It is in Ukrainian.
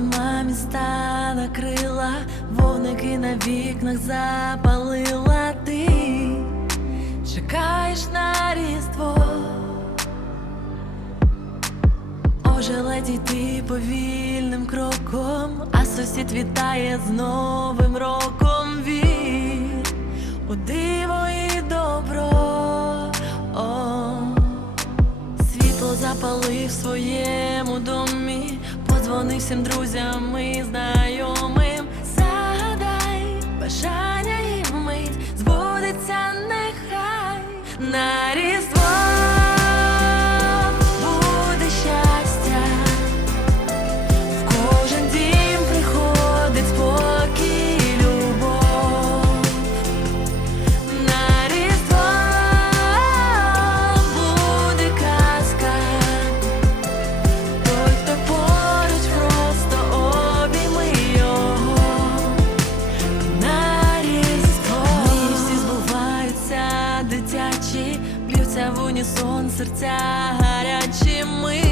міста накрила, вогники на вікнах запалила ти, чекаєш на різдво. Може летіти повільним кроком, а сусід вітає з Новим роком вір у диво і добро. О, світло запалив в своєму домі, подзвонив всім друзям і знайомим. Загадай бажання і вмить збудеться нехай унісон серця гарячі ми